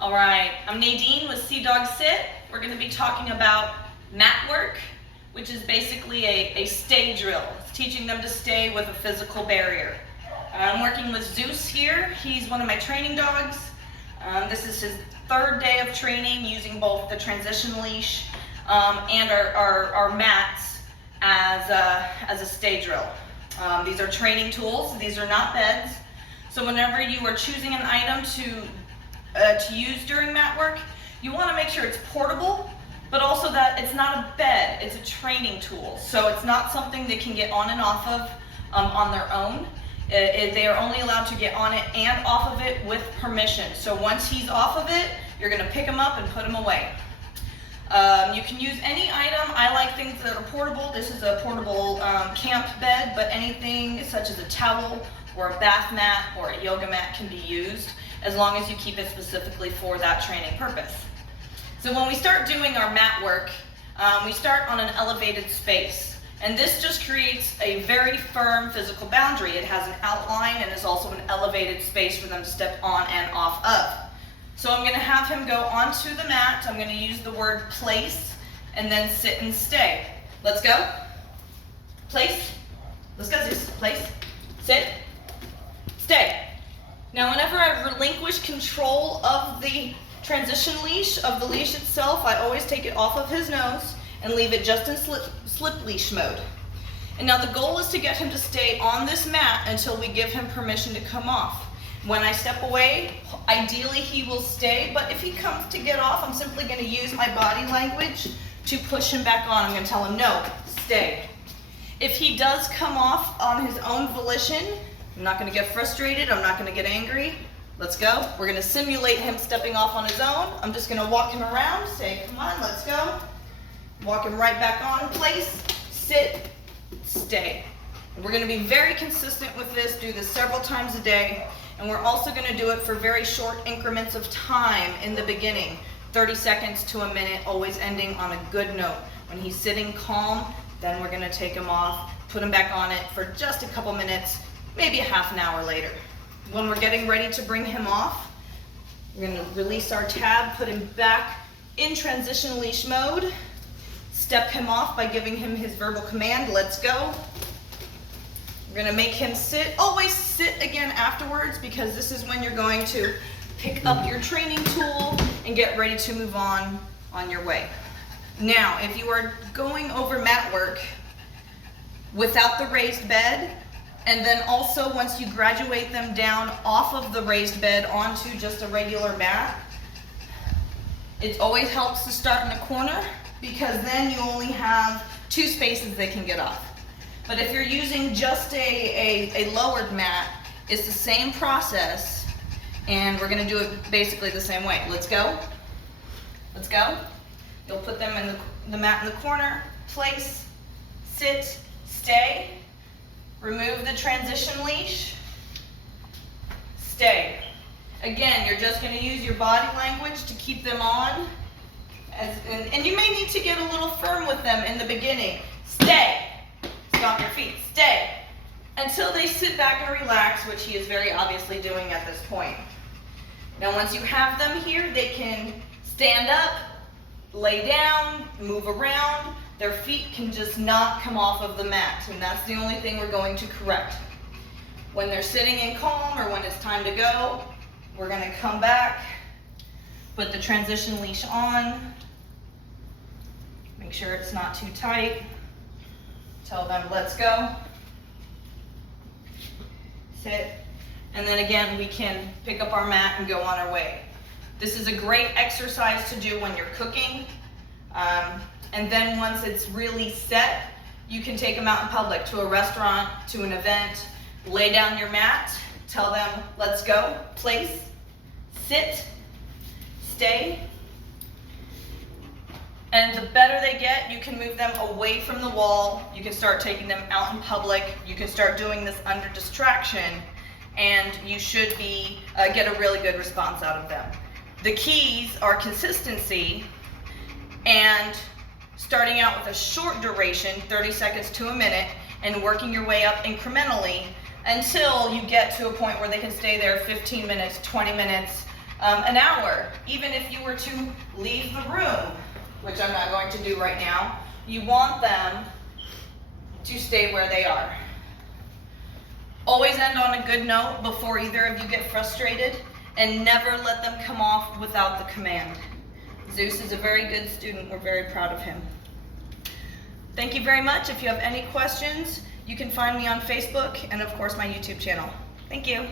All right, I'm Nadine with Sea Dog Sit. We're going to be talking about mat work, which is basically a stay drill. It's teaching them to stay with a physical barrier. I'm working with Zeus here. He's one of my training dogs. This is his third day of training using both the transition leash and our mats as a stay drill. These are training tools. These are not beds. So whenever you are choosing an item to use during mat work, you want to make sure it's portable, but also that it's not a bed, it's a training tool. So it's not something they can get on and off of on their own. They are only allowed to get on it and off of it with permission. So once he's off of it, you're going to pick him up and put him away. You can use any item. I like things that are portable. This is a portable camp bed, but anything such as a towel or a bath mat or a yoga mat can be used, as long as you keep it specifically for that training purpose. So when we start doing our mat work, we start on an elevated space. And this just creates a very firm physical boundary. It has an outline and is also an elevated space for them to step on and off of. So I'm going to have him go onto the mat. I'm going to use the word place and then sit and stay. Let's go. Place. Let's go, Zeus. Place. Sit. Stay. Now, whenever I relinquish control of the transition leash, of the leash itself, I always take it off of his nose and leave it just in slip leash mode. And now the goal is to get him to stay on this mat until we give him permission to come off. When I step away, ideally he will stay, but if he comes to get off, I'm simply going to use my body language to push him back on. I'm going to tell him, no, stay. If he does come off on his own volition, I'm not going to get frustrated, I'm not going to get angry. Let's go. We're going to simulate him stepping off on his own. I'm just going to walk him around, say, come on, let's go. Walk him right back on, place, sit, stay. And we're going to be very consistent with this, do this several times a day, and we're also going to do it for very short increments of time in the beginning, 30 seconds to a minute, always ending on a good note. When he's sitting calm, then we're going to take him off, put him back on it for just a couple minutes, maybe a half an hour later. When we're getting ready to bring him off, we're going to release our tab, put him back in transition leash mode, step him off by giving him his verbal command, let's go. We're going to make him sit. Always sit again afterwards, because this is when you're going to pick up your training tool and get ready to move on your way. Now, if you are going over mat work without the raised bed, and then also once you graduate them down off of the raised bed onto just a regular mat, it always helps to start in a corner, because then you only have two spaces they can get off. But if you're using just a lowered mat, it's the same process, and we're going to do it basically the same way. Let's go. Let's go. You'll put them in the mat in the corner, place, sit, stay. Remove the transition leash, stay. Again, you're just going to use your body language to keep them on. And you may need to get a little firm with them in the beginning. Stay. Stomp your feet. Stay. Until they sit back and relax, which he is very obviously doing at this point. Now, once you have them here, they can stand up, lay down, move around. Their feet can just not come off of the mat, and that's the only thing we're going to correct. When they're sitting in calm, or when it's time to go, we're going to come back, put the transition leash on, make sure it's not too tight, tell them let's go, sit, and then again we can pick up our mat and go on our way. This is a great exercise to do when you're cooking. And then once it's really set, you can take them out in public, to a restaurant, to an event, lay down your mat, tell them, let's go, place, sit, stay. And the better they get, you can move them away from the wall, you can start taking them out in public, you can start doing this under distraction, and you should get a really good response out of them. The keys are consistency and starting out with a short duration, 30 seconds to a minute, and working your way up incrementally until you get to a point where they can stay there 15 minutes, 20 minutes, an hour. Even if you were to leave the room, which I'm not going to do right now, you want them to stay where they are. Always end on a good note before either of you get frustrated, and never let them come off without the command. Zeus is a very good student. We're very proud of him. Thank you very much. If you have any questions, you can find me on Facebook and of course my YouTube channel. Thank you.